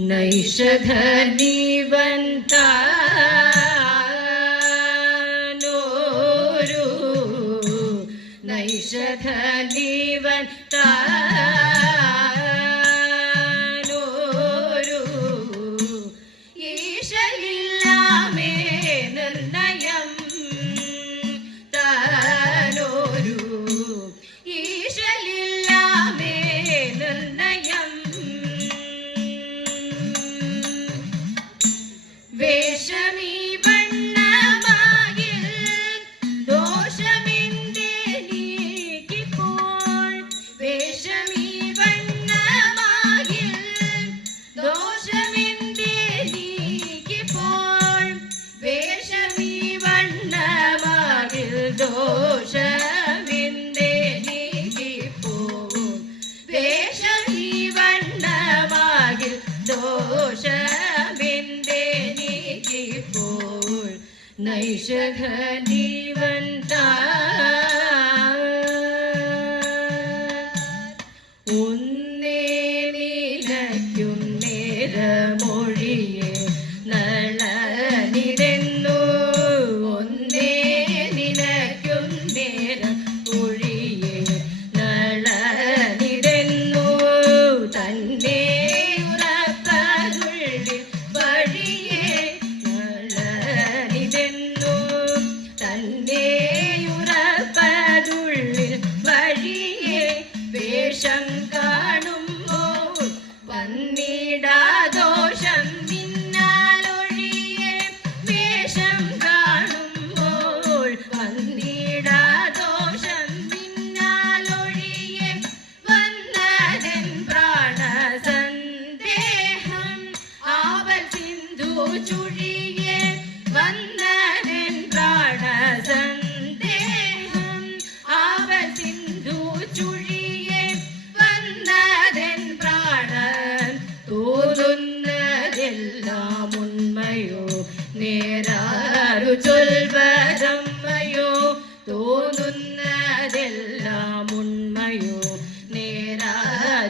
നൈഷധനിവന്താ നൈഷധനിവന്താ मूळ नैषधनिवन्ता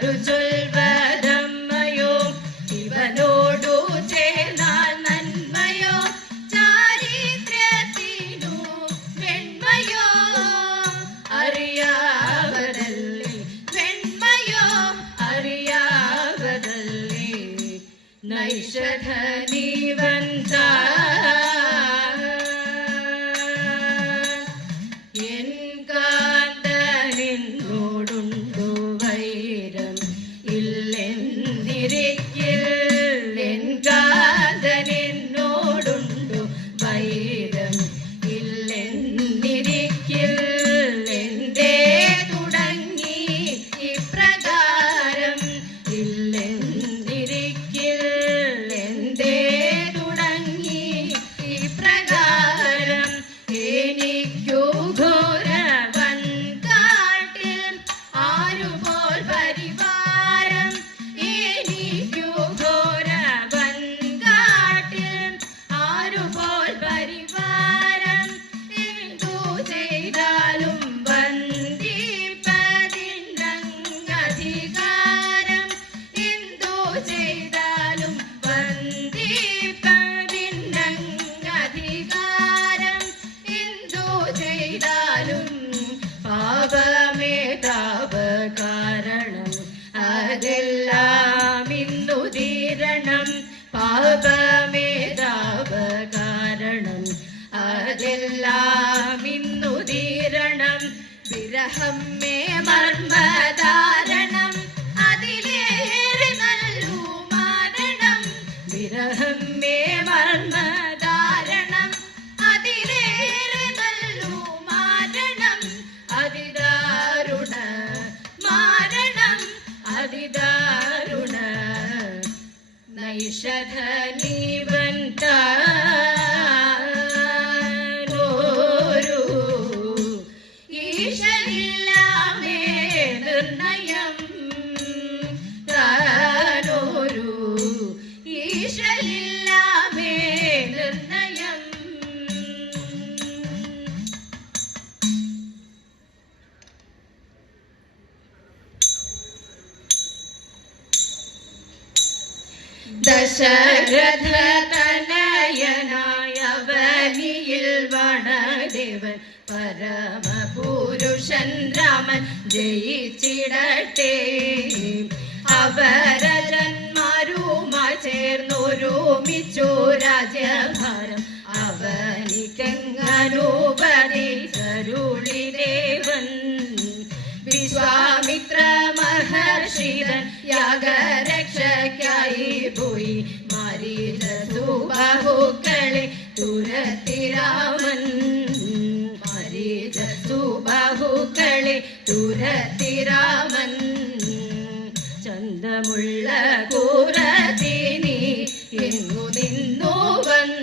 അതു ചൊൽവരമ്മയോ ഇവനോടു ചേർന്നാൽ നന്മയോ ചാരിത്രത്തിനു വെണ്മയോ അറിയാവതല്ലേ വെണ്മയോ അറിയാവതല്ലേ നൈഷധ നീവന്താ gerekir അതെല്ലാം ഇന്നു തീരണം വിരഹമേ മർമ്മധാരണം. ദശരഥ തനയനായ അവനിയിൽ വണദേവൻ പരമപുരുഷൻ രാമൻ ജയിച്ചിടട്ടെ. അപരജന്മാരുമായി ചേർന്നൊരുമിച്ചു രാജ്യഭാരം അവനിക്കങ്ങനുപതിച്ചരുളിദേവൻ വിശ്വാമിത്ര മഹർഷിതൻ യാഗരക്ഷയ്ക്കായി മാരീചസുബാഹുക്കളെ തുരത്തിരാമൻ. മാരീചസുബാഹുക്കളെ തുരത്തിരാമൻ. ചന്തമുള്ള കൂറത്തിനി എങ്ങു നിന്നു വന്നു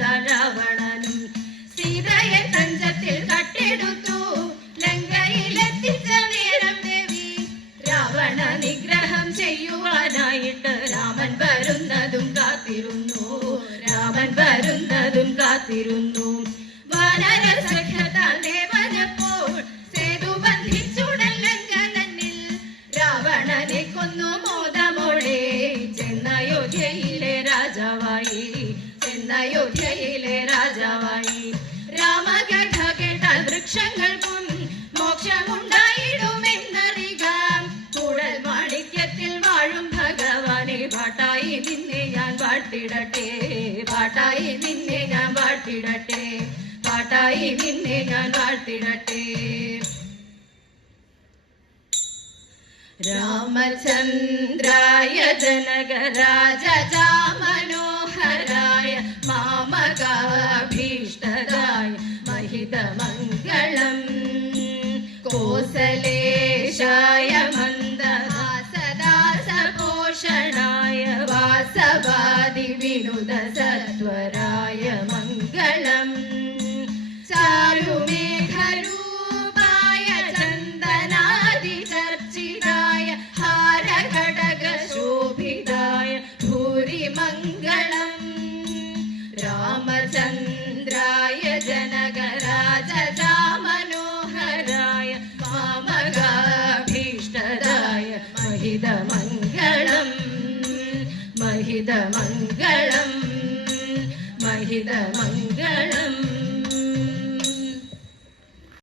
തരാവണനും സീതയെ തഞ്ചത്തിൽ കട്ടെടുത്തു. ലങ്കയിലെത്തിച്ച നേരം ദേവി രാവണ നിഗ്രഹം ചെയ്യുവാനായിട്ട് രാമൻ വരുന്നതും കാത്തിരുന്നു. രാമൻ വരുന്നതും കാത്തിരുന്നു. വാനര സേതു രാവണനെ കൊന്നു രാജാവായി. ചെന്നയോധ്യയിലെ രാജാവായി. രാമകഥ കേട്ടാൽ വൃക്ഷങ്ങൾക്കും മോക്ഷമുണ്ടായിടുമെന്നറിക കൂടൽ മാണിക്യത്തിൽ വാഴും ഭഗവാനെ പാട്ടായി നിന്നെ ഞാൻ പാട്ടിടട്ടെ പാട്ടായി നിന്നെ ഞാൻ പാട്ടിടട്ടെ പാട്ടായി നിന്നെ ഞാൻ പാട്ടിടട്ടെ രാമചന്ദ്രായ മാമകാഭീഷ്ടദായ मामकाभीष्टदाय महितमङ्गलम्। कोसलेशाय मन्दः वासवादिविनुदसत्वराय। മഹിതമംഗളം മഹിതമംഗളം